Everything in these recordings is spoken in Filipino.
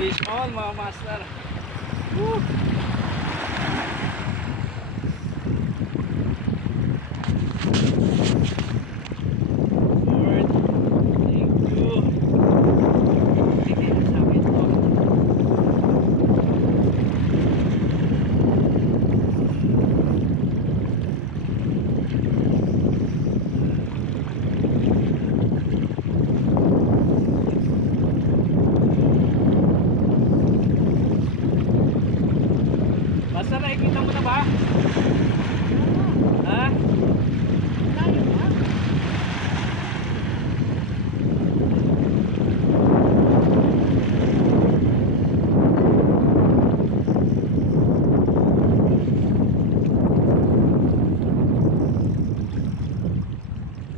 Fish on mga master. Woo! Lord, thank you. Hindi na sabi ito. Basta nakikita mo na ba? Ha? Tayo ba?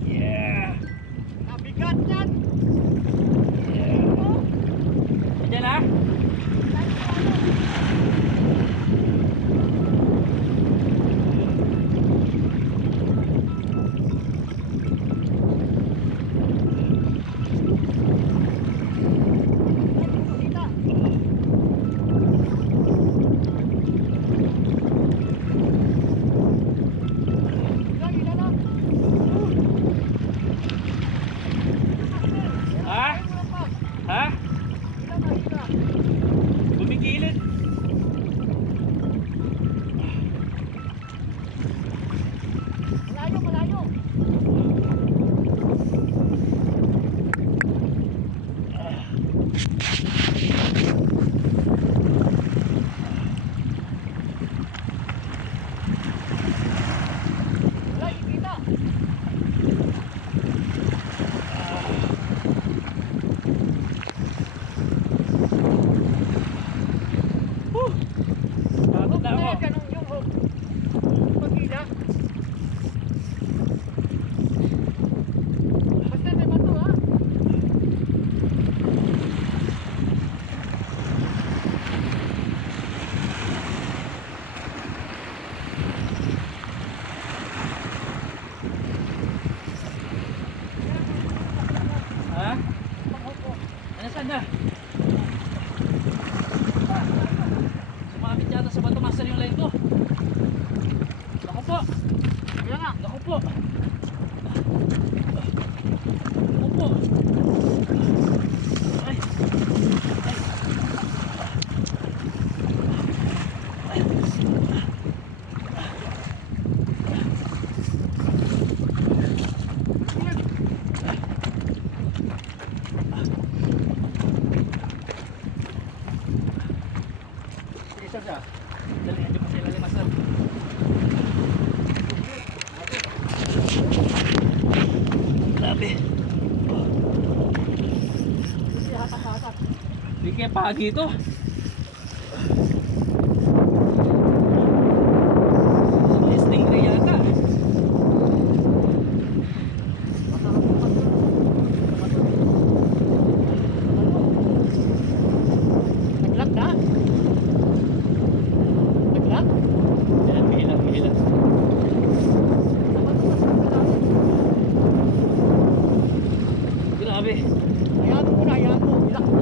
Yeah! Nabigat yan. Yeah! Diyan ha? Ha? Ha? Bumigilid. Malayo, malayo. Wala, ikita. Pagod na ako. Ka nung yung hook. Pagkila. Basta may bato ha. Ha? Ano saan na? Sumabit yata sa bato master yung line ko. Naku po. Kaya nga. Naku po. Naku po. Ay. Ay. Isa siya. Dali, hindi pa sila limasan. Grabe. Kasi hatak-hatak. Hindi kaya pagi ito. Listening ray yata. Naglag na. Naglag? Yan, bihilang, bihilang. Grabe. Ayan mo na, ayan mo. Ilak mo.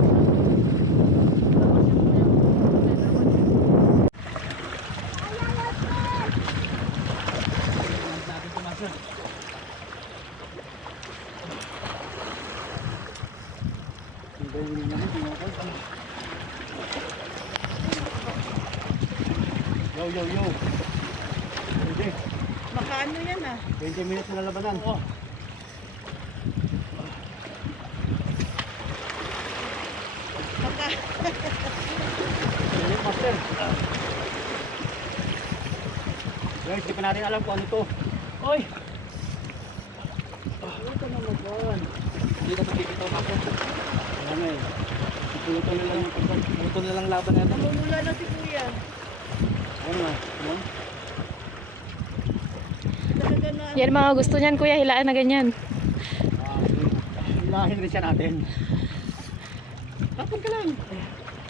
Natin ito, master. Yo, yo, yo. Hindi. Makaano yan ah. 20 minutes na labanan. Oo. Maka... Minute, master. Guys, di pa natin alam kung ano to. Oy! Ano ka naman yan? Hindi na makikita ang master. Ano eh. Ipulutan na lang yung pagkat. Ito na lang laban natin. Namumula na si Kuya. Ano na? Ano? Talaga na. Yan mga gusto niyan kuya, hilaan na ganyan. Hilahin rin siya natin. Tapon ka lang.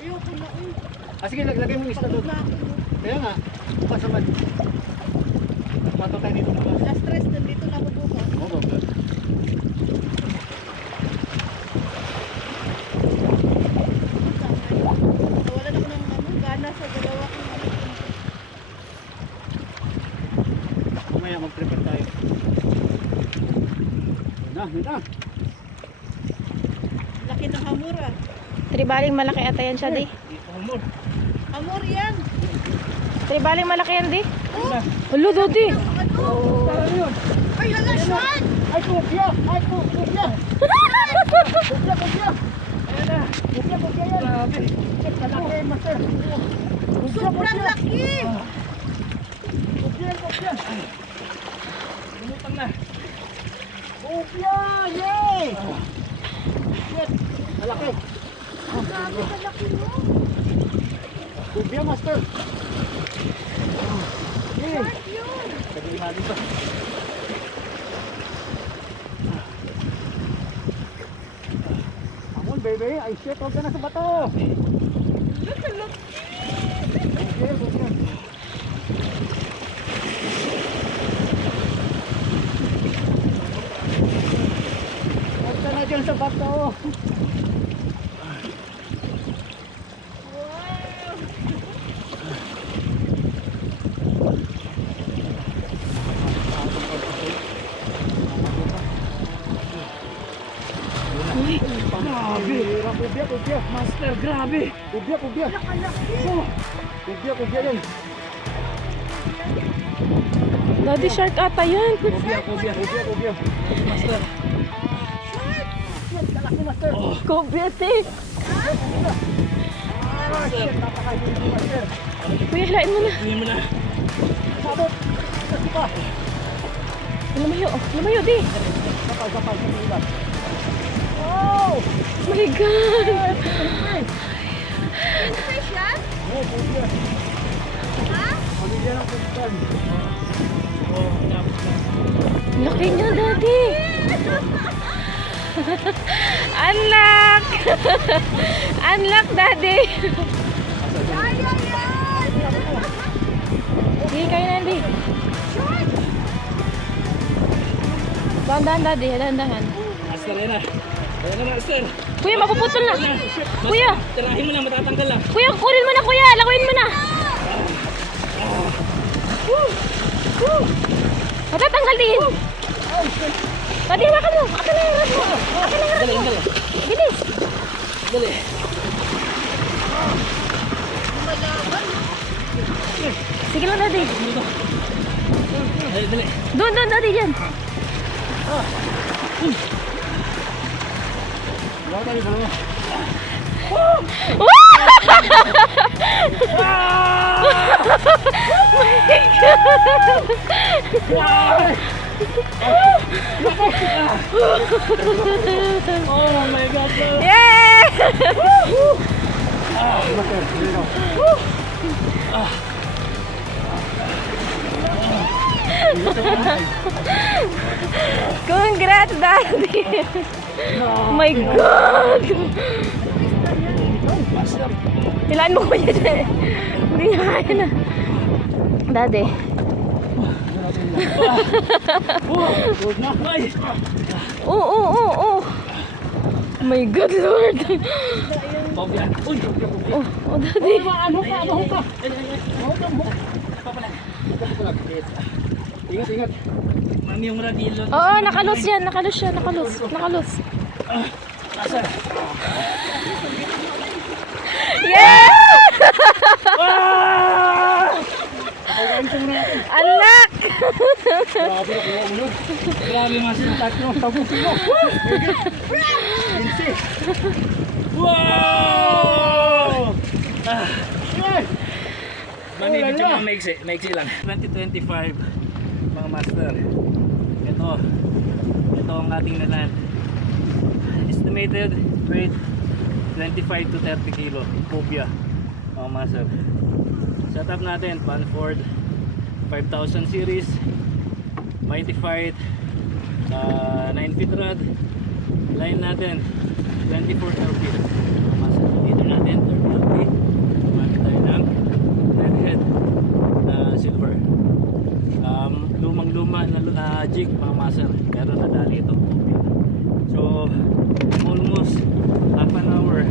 Ayoko na eh. Sige, lagay mo yung isa doon. Pagod na ako. Kaya nga. Pasamad. Mato tayo dito na. Last stress, nandito na ako bukas. Oo, okay. Saan Yun na. Laki ng hamor ah. Tribaling malaki ata yan siya, di. Hamor yan. Tribaling malaki yan, di. Hello, Dodi. Ano? Tara yun. Ay, hala, shot! Ay, kupya! Ay, kupya! Kupya, kupya! Ayan na. Kupya, kupya yan. Grabe. Malaki, master. Sobrang laki! Kupya, kupya. Lumutang na. Kupya! Yay! Shit! Malaki. Grabe ka laki mo. Kupya, master. Yay! Shark yun. Sabi natin ba? Amon, baby. Ay, shit. Huwag ka na sa bato. Look, look. Okay, okay. Huwag ka na dyan sa bato. Wow. Grabe. Kubya, kubya. Master, grabe. Kubya, kubya. Nakalaki. Kubya, kubya yan. Daddy shark ata yan. Kubya, kubya, kubya, kubya. Master. Shit, kalaki, master. Kubyate. Ah, shit, napakahindi, master. Kuya, hilain mo na. Hindi mo na. Sabot. Kasi pa. Lumayo, oh. Lumayo, di. Kapal, kapal, kapal. Oh! Oh my God. Fish yan? Oh, kubya. Ha? Pamilya ng kubyan. Laki niya, Daddy. Unlock. Unlock, Daddy. Kaya yan! Sige, kayo na, Daddy. Dahan-dahan, Daddy. Dahan-dahan. Master, yan na. Ayan na, master. Kuya, mapuputol na. Kuya. Tirahin mo lang, matatanggal lang. Kuya, kunin mo na, kuya. Lakuin mo na. Matatanggal din. Daddy, hawakan mo. Akin na yung rod mo. Akin na yung rod Dali, mo. dali. Bilis. Dali. Sige lang, Daddy. Dali, dali. Doon, Daddy, dyan. Wala tayo ba? Oh my God, bro. Yay! Master, hindi na. Congrats, Daddy. Oh my God. Hilain mo, kuya. Hindi niya kaya na. Daddy. Huwag na. Ay! Oh. My God, Lord. Bob yan. Uy! Oh, Daddy. Ano ka? Ano ka? Ingat, ingat. Mami, yung radilo. Oo, nakalos yan. Nakalos siya. Nakalos. Master. Yeah! Pagkain ko muna natin. Anak! Grabe na kuha mo nun. Grabe, master. Tatlo, tapusin mo. Pinsi. Wow! Yay! Mami, Oh, medyo lala. maiksi lang. 2025, mga master. Ito ang ating naland. Estimated weight 25 to 30 kilo. Cobia, mga master. Setup natin, Panford 5000 series, Mighty Fight, 9 feet rod. Line natin 24 LP. Mga master, dito natin 30 LP. Kumamit tayo ng redhead na silver. Lumang-luma na jig, mga master, pero nadali ito. So almost half an hour